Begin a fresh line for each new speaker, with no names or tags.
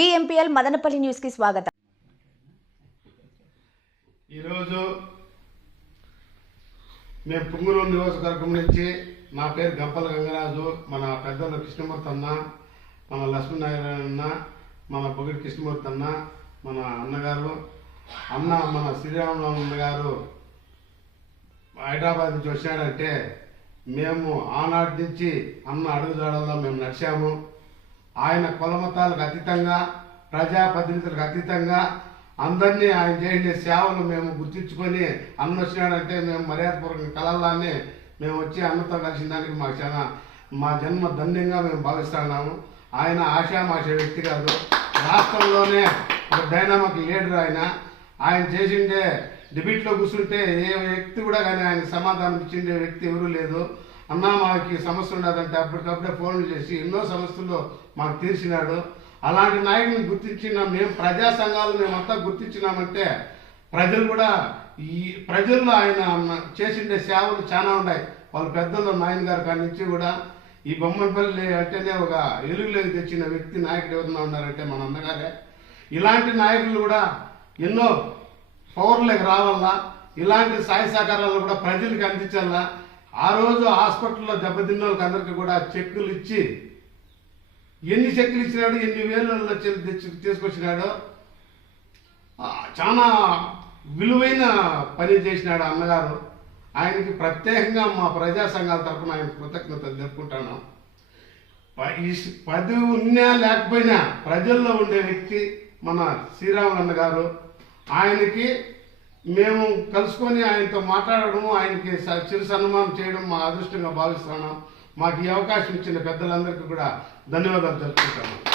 DMPL Madanapalle న్యూస్కి స్వాగతం.
ఈరోజు మేము పుంగులూరు నియోజకవర్గం నుంచి నా పేరు గంపల గంగరాజు మన పెద్దలు కృష్ణమూర్తి అన్న మన లక్ష్మీనారాయణ అన్న మన బొగిడి కృష్ణమూర్తి అన్న మన అన్నగారు అన్న మన శ్రీరామనవమి గారు హైదరాబాద్ నుంచి వచ్చాడంటే మేము ఆనాటి నుంచి అన్న అడుగుజాడల్లో మేము నడిచాము. ఆయన కులమతాలకు అతీతంగా ప్రజాప్రతినిధులకు అతీతంగా అందరినీ ఆయన చేసే సేవలు మేము గుర్తించుకొని అన్న వచ్చినాడంటే మేము మర్యాదపూర్వక కలల్లాన్ని మేము వచ్చి అన్నతో కలిసిన దానికి మాకు చాలా మా జన్మ ధన్యంగా మేము భావిస్తున్నాము. ఆయన ఆశామాష వ్యక్తి కాదు. రాష్ట్రంలోనే ఒక డైనామిక్ లీడర్ ఆయన. ఆయన చేసిండే డిబేట్లో కూర్చుంటే ఏ వ్యక్తి కూడా కానీ ఆయన సమాధానం ఇచ్చిండే వ్యక్తి ఎవరూ లేదు. అన్నా మాకు సమస్య ఉండదంటే. అప్పటికప్పుడే ఫోన్లు చేసి ఎన్నో సమస్యలు మాకు తీర్చినాడు. అలాంటి నాయకుని గుర్తించిన మేము ప్రజా సంఘాలు మేమంతా గుర్తించినామంటే ప్రజలు కూడా ఈ ప్రజల్లో ఆయన చేసిండే సేవలు చాలా ఉన్నాయి. వాళ్ళ పెద్దలు నాయన గారి కాడి నుంచి కూడా ఈ బొమ్మనపల్లి అంటేనే ఒక ఎలుగులోకి తెచ్చిన వ్యక్తి నాయకుడు ఎవరన్నా ఉన్నారంటే మన అన్నగారే. ఇలాంటి నాయకులు కూడా ఎన్నో పవర్లకు రావాలా? ఇలాంటి సాయ సహకారాలు కూడా ప్రజలకు అందించాలా? ఆ రోజు హాస్పిటల్లో దెబ్బతిన్న వాళ్ళకి కూడా చెక్కులు ఇచ్చి ఎన్ని చెక్కులు ఇచ్చినాడు ఎన్ని వేలలో తీసుకొచ్చినాడో చాలా విలువైన పని చేసినాడు అన్నగారు. ఆయనకి ప్రత్యేకంగా మా ప్రజా సంఘాల తరఫున ఆయన కృతజ్ఞతలు జరుపుకుంటాను పది ఉన్నా లేకపోయినా ప్రజల్లో ఉండే వ్యక్తి మన శ్రీరాములు అన్నగారు. ఆయనకి మేము కలుసుకొని ఆయనతో మాట్లాడడం ఆయనకి స- చిరు సన్మానం చేయడం మా అదృష్టంగా భావిస్తున్నాం. మాకు ఈ అవకాశం ఇచ్చిన పెద్దలందరికీ కూడా ధన్యవాదాలు జరుపుకుంటాము